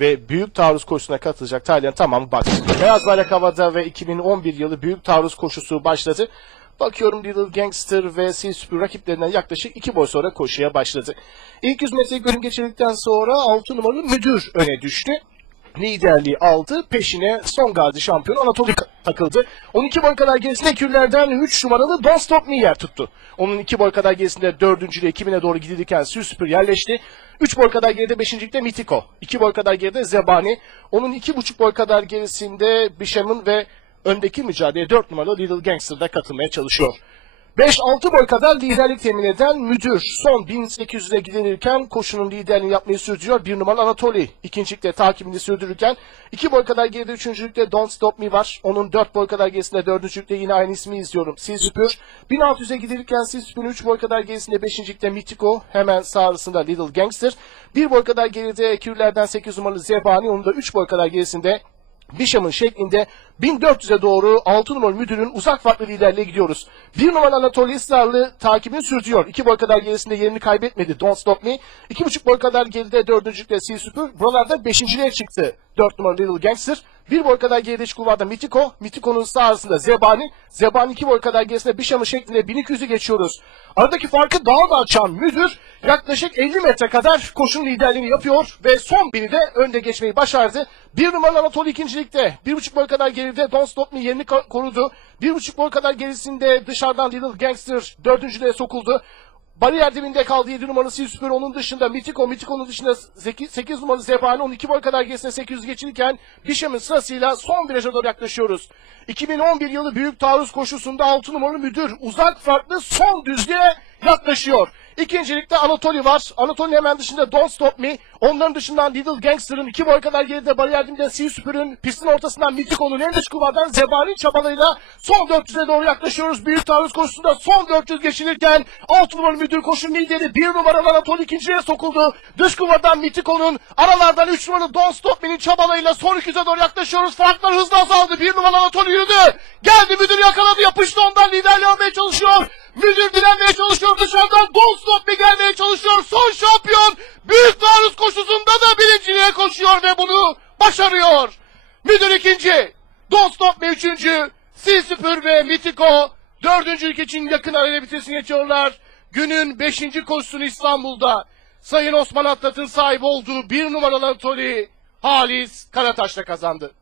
ve büyük taarruz koşusuna katılacak Tayland'ın tamamı baktı. Beyaz bayrak havada ve 2011 yılı büyük taarruz koşusu başladı. Bakıyorum Little Gangster ve Sea Super rakiplerinden yaklaşık iki boy sonra koşuya başladı. İlk 100 metreyi bölüm geçirdikten sonra 6 numaralı müdür öne düştü liderliği aldı. Peşine son gazi şampiyon Anatoly takıldı. 12 boy kadar gerisinde Kürler'den 3 numaralı Don't Stop yer tuttu. Onun 2 boy kadar gerisinde 4. ile 2000'e doğru gidilirken Süspür yerleşti. 3 boy kadar geride 5. Mitiko. 2 boy kadar geride Zebani. Onun 2,5 boy kadar gerisinde Bisham'ın ve öndeki mücadeleye 4 numaralı Little Gangster'da katılmaya çalışıyor. 5-6 boy kadar liderlik temin eden müdür son 1800'e gidilirken koşunun liderliğini yapmayı sürdürüyor. Bir numaralı Anatoly ikincilikte takibini sürdürürken 2 boy kadar geride üçüncülükte Don't Stop Me var. Onun 4 boy kadar gerisinde dördüncülükte yine aynı ismi izliyorum. Silsüpür. 1600'e gidilirken Silsüpür'ün 3 boy kadar gerisinde beşincilikte Mitiko. Hemen sağrısında Little Gangster. 1 boy kadar geride Kürler'den 8 numaralı Zebani. Onun da 3 boy kadar gerisinde Bisham'ın şeklinde 1400'e doğru 6 numaralı müdürün uzak farklı liderliğe gidiyoruz. 1 numaralı Anatoly ısrarlı takibini sürdürüyor. 2 boy kadar gerisinde yerini kaybetmedi Don't Stop Me. 2,5 boy kadar geride 4. Sea Super. Buralarda 5.liğe çıktı 4 numaralı Little Gangster. 1 boy kadar geride iç kulvarda Mitiko. Mitiko'nun sağ Zebani. Zebani 2 boy kadar gerisinde Bisham'ın şeklinde 1200'ü geçiyoruz. Aradaki farkı daha da açan müdür yaklaşık 50 metre kadar koşun liderliğini yapıyor ve son biri de önde geçmeyi başardı. 1 numaralı Anatoly ikincilikte. 1,5 boy kadar geride Don't Stop Me yerini korudu. 1,5 boy kadar gerisinde dışarıdan Little Gangster dördüncülüğe sokuldu. Bariyer dibinde kaldı 7 numaralı Silsper onun dışında Mitiko, Mitiko'nun dışında 8, 8 numaralı Zebani 12 boy kadar gerisinde 800 geçilirken Bişem'in sırasıyla son viraja doğru yaklaşıyoruz. 2011 yılı büyük taarruz koşusunda 6 numaralı müdür uzak farklı son düzlüğe yaklaşıyor. İkincilikte Anatoly var. Anatoly hemen dışında Don't Stop Me. Onların dışından Little Gangster'ın iki boy kadar geride bariyer dibinde Sea Super'ın pistin ortasından Mitiko'nun en dış kuvardan Zebani çabalayla son 400'e doğru yaklaşıyoruz. Büyük taarruz koşusunda son 400 geçilirken 6 numaralı müdür koşun lideri 1 numaralı Anatoly ikinciye sokuldu. Dış kuvardan Mitiko'nun aralardan 3 numaralı Don't Stop Me'nin çabalayla son 200'e doğru yaklaşıyoruz. Farklar hızla azaldı. 1 numaralı Anatoly yürüdü. Geldi müdür yakaladı yapıştı ondan liderliği almaya çalışıyor. Müdür direnmeye çalışıyor dışarıdan. Don't Stop Me gelmeye çalışıyor. Son şampiyon. Büyük taarruz koşusunda da birinciliğe koşuyor ve bunu başarıyor. Müdür ikinci. Don't Stop Me üçüncü. Super ve Mitiko dördüncülük için yakın arayla bitirsini geçiyorlar. Günün beşinci koşusunu İstanbul'da Sayın Osman Atlat'ın sahibi olduğu bir numaralı Anatoly Halis Karataş'la kazandı.